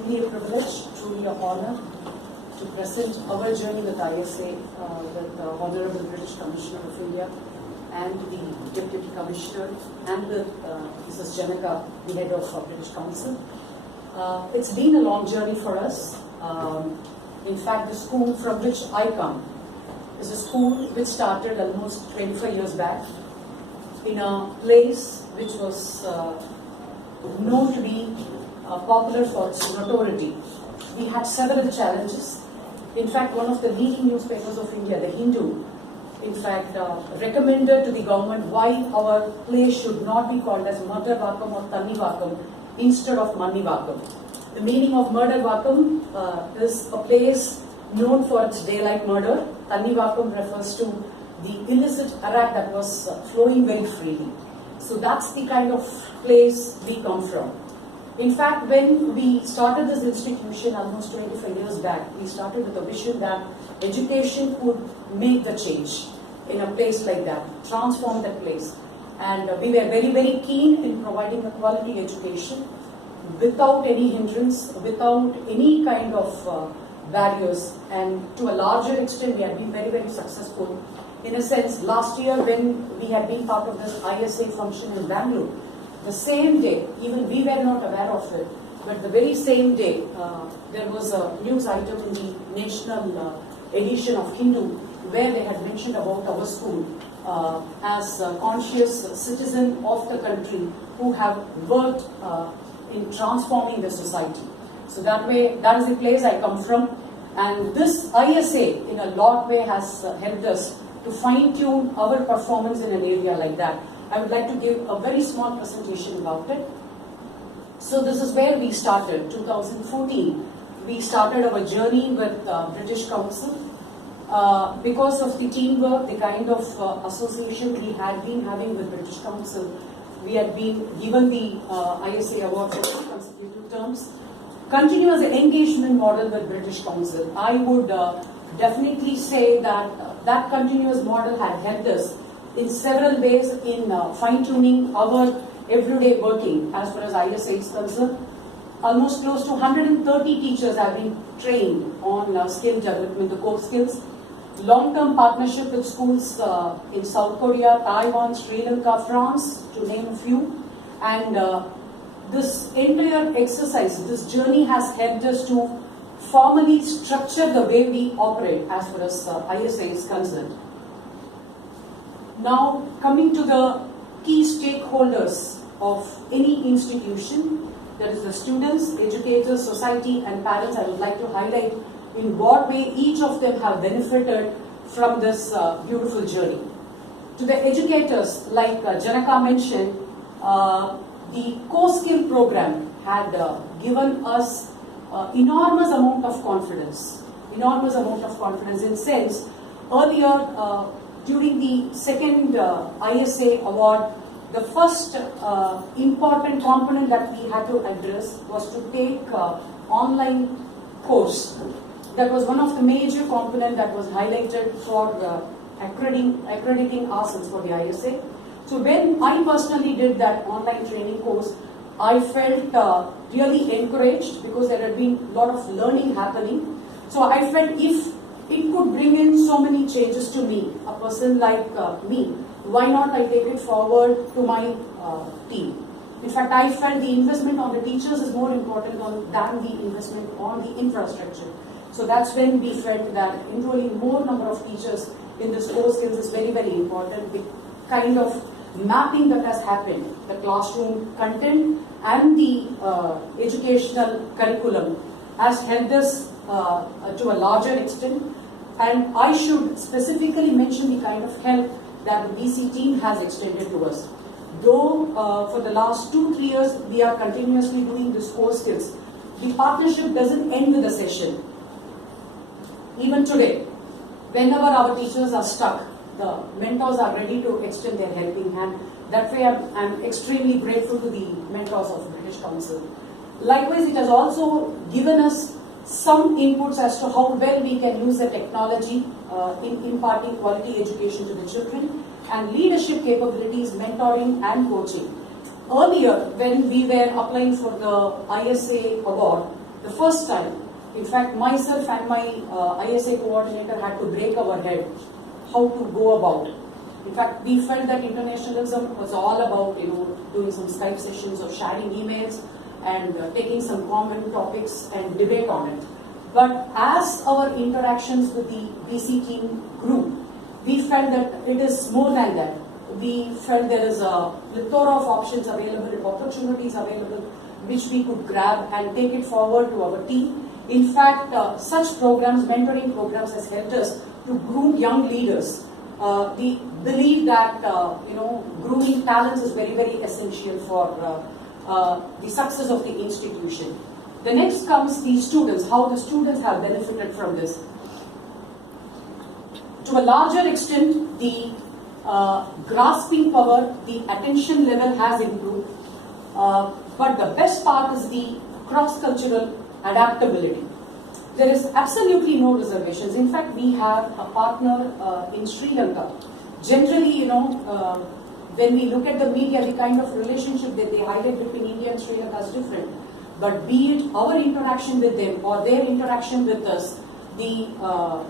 truly a privilege, truly an honor to present our journey with ISA with the Honorable British Commissioner of India and the Deputy Commissioner and with Mrs. Janaka, the head of British Council. It's been a long journey for us. In fact, the school from which I come is a school which started almost 25 years back in a place which was known to be popular for its notoriety. We had several challenges. In fact, one of the leading newspapers of India, The Hindu, in fact, recommended to the government why our place should not be called as Murdervakam or Tannivakam instead of Mannivakam. The meaning of Murdervakam is a place known for its daylight murder. Tannivakam refers to the illicit arak that was flowing very freely. So that's the kind of place we come from. In fact, when we started this institution almost 25 years back, we started with a vision that education could make the change in a place like that, transform that place. And we were very, very keen in providing a quality education without any hindrance, without any kind of barriers. And to a larger extent, we have been very, very successful. In a sense, last year when we had been part of this ISA function in Bangalore, the same day, even we were not aware of it, but the very same day, there was a news item in the national edition of Hindu where they had mentioned about our school as a conscious citizen of the country who have worked in transforming the society. So that way, that is the place I come from. And this ISA in a lot way has helped us to fine-tune our performance in an area like that. I would like to give a very small presentation about it. So this is where we started, 2014. We started our journey with British Council. Because of the teamwork, the kind of association we had been having with British Council, we had been given the ISA award for 2 consecutive terms. Continuous engagement model with British Council. I would definitely say that that continuous model had helped us in several ways in fine-tuning our everyday working as far as ISA is concerned. Almost close to 130 teachers have been trained on skill development, the core skills. Long-term partnership with schools in South Korea, Taiwan, Sri Lanka, France, to name a few. And this entire exercise, this journey has helped us to formally structure the way we operate as far as ISA is concerned. Now, coming to the key stakeholders of any institution, that is the students, educators, society and parents, I would like to highlight in what way each of them have benefited from this beautiful journey. To the educators, like Janaka mentioned, the core skill program had given us enormous amount of confidence in sense, earlier during the second ISA award, the first important component that we had to address was to take online course. That was one of the major components that was highlighted for accrediting ourselves for the ISA. So when I personally did that online training course, I felt really encouraged because there had been a lot of learning happening. So I felt if it could bring in so many changes to me, a person like me, why not I take it forward to my team? In fact, I felt the investment on the teachers is more important than the investment on the infrastructure. So that's when we felt that enrolling more number of teachers in this core skills is very, very important. The kind of mapping that has happened, the classroom content and the educational curriculum has helped us to a larger extent. And I should specifically mention the kind of help that the BC team has extended to us. Though for the last 2-3 years we are continuously doing this core skills, the partnership doesn't end with a session. Even today, whenever our teachers are stuck, the mentors are ready to extend their helping hand. That way I'm extremely grateful to the mentors of British Council. Likewise, it has also given us some inputs as to how well we can use the technology in imparting quality education to the children, and leadership capabilities, mentoring and coaching. Earlier, when we were applying for the ISA award, the first time, in fact, myself and my ISA coordinator had to break our head how to go about it. In fact, we felt that internationalism was all about, doing some Skype sessions or sharing emails and taking some common topics and debate on it. But as our interactions with the BC team grew, we felt that it is more than that. We felt there is a plethora of options available, opportunities available, which we could grab and take it forward to our team. In fact, such programs, mentoring programs, has helped us to groom young leaders. We believe that grooming talents is very, very essential for the success of the institution. The next comes the students, how the students have benefited from this. To a larger extent, the grasping power, the attention level has improved. But the best part is the cross-cultural adaptability. There is absolutely no reservations. In fact, we have a partner in Sri Lanka. Generally, when we look at the media, the kind of relationship that they highlight between India and Sri Lanka is different. But be it our interaction with them or their interaction with us, the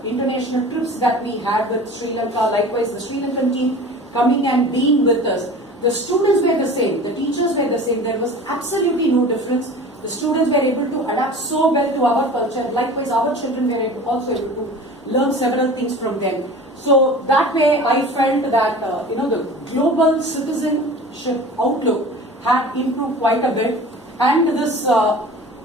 international trips that we had with Sri Lanka, likewise the Sri Lankan team coming and being with us, the students were the same, the teachers were the same, there was absolutely no difference. The students were able to adapt so well to our culture, likewise our children were also able to learn several things from them. So that way I felt that the global citizenship outlook had improved quite a bit, and this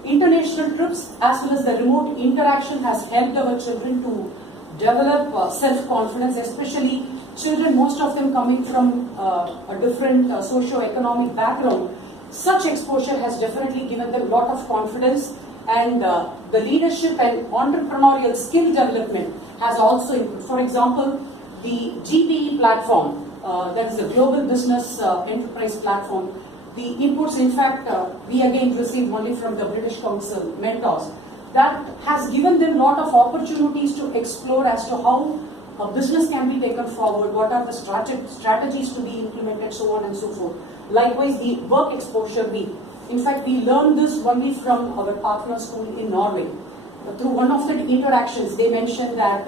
international trips as well as the remote interaction has helped our children to develop self-confidence, especially children, most of them coming from a different socio-economic background. Such exposure has definitely given them a lot of confidence, and the leadership and entrepreneurial skill development has also improved. For example, the GBE platform, that is the Global Business Enterprise Platform, the inputs, in fact, we again received only from the British Council mentors. That has given them a lot of opportunities to explore as to how a business can be taken forward, what are the strategies to be implemented, so on and so forth. Likewise, the work exposure week. In fact, we learned this only from our partner school in Norway. Through one of the interactions, they mentioned that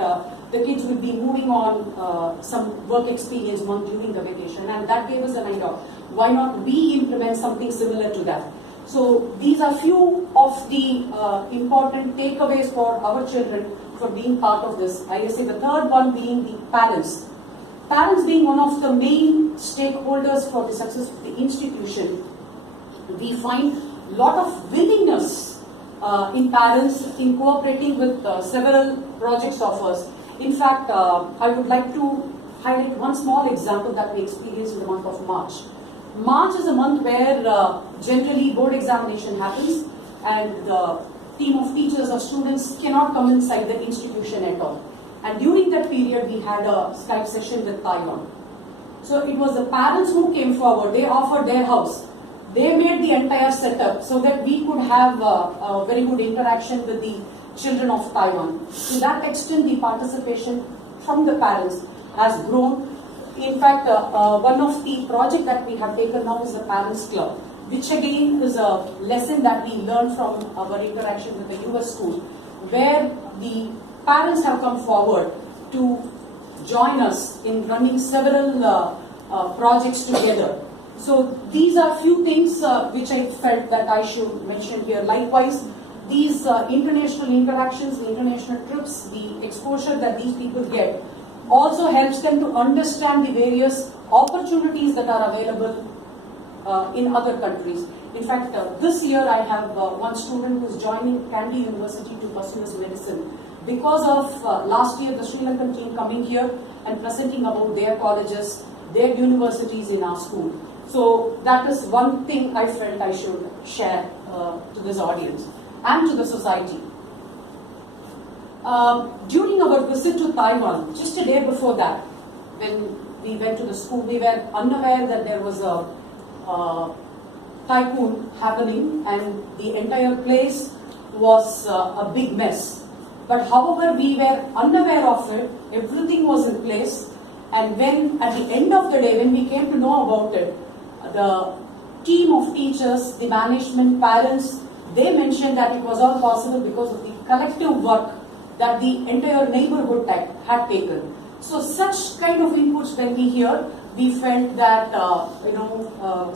the kids would be moving on some work experience month during the vacation, and that gave us an idea. Why not we implement something similar to that? So these are few of the important takeaways for our children for being part of this. I say the third one being the parents. Parents being one of the main stakeholders for the success of the institution, we find a lot of willingness in parents in cooperating with several projects of us. In fact, I would like to highlight one small example that we experienced in the month of March. March is a month where generally board examination happens, and the team of teachers or students cannot come inside the institution at all. And during that period, we had a Skype session with Taiwan. So it was the parents who came forward. They offered their house. They made the entire setup so that we could have a very good interaction with the children of Taiwan. To that extent, the participation from the parents has grown. In fact, one of the projects that we have taken now is the Parents Club, which again is a lesson that we learned from our interaction with the US school, where the parents have come forward to join us in running several projects together. So these are few things which I felt that I should mention here. Likewise, these international interactions, the international trips, the exposure that these people get also helps them to understand the various opportunities that are available in other countries. In fact, this year I have one student who is joining Kandy University to pursue his medicine. Because of last year the Sri Lankan team coming here and presenting about their colleges, their universities in our school. So that is one thing I felt I should share to this audience and to the society. During our visit to Taiwan, just a day before that, when we went to the school, we were unaware that there was a typhoon happening and the entire place was a big mess. But however, we were unaware of it, everything was in place, and when at the end of the day, when we came to know about it, the team of teachers, the management, parents, they mentioned that it was all possible because of the collective work that the entire neighborhood had taken. So such kind of inputs when we hear, we felt that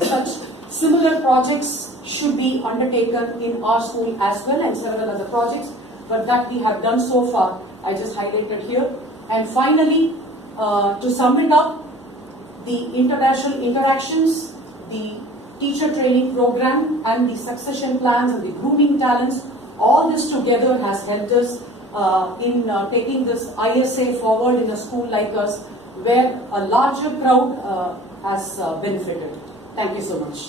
such similar projects should be undertaken in our school as well, and several other projects, but that we have done so far, I just highlighted here. And finally, to sum it up, the international interactions, the teacher training program, and the succession plans and the grooming talents, all this together has helped us in taking this ISA forward in a school like us, where a larger crowd has benefited. Thank you so much.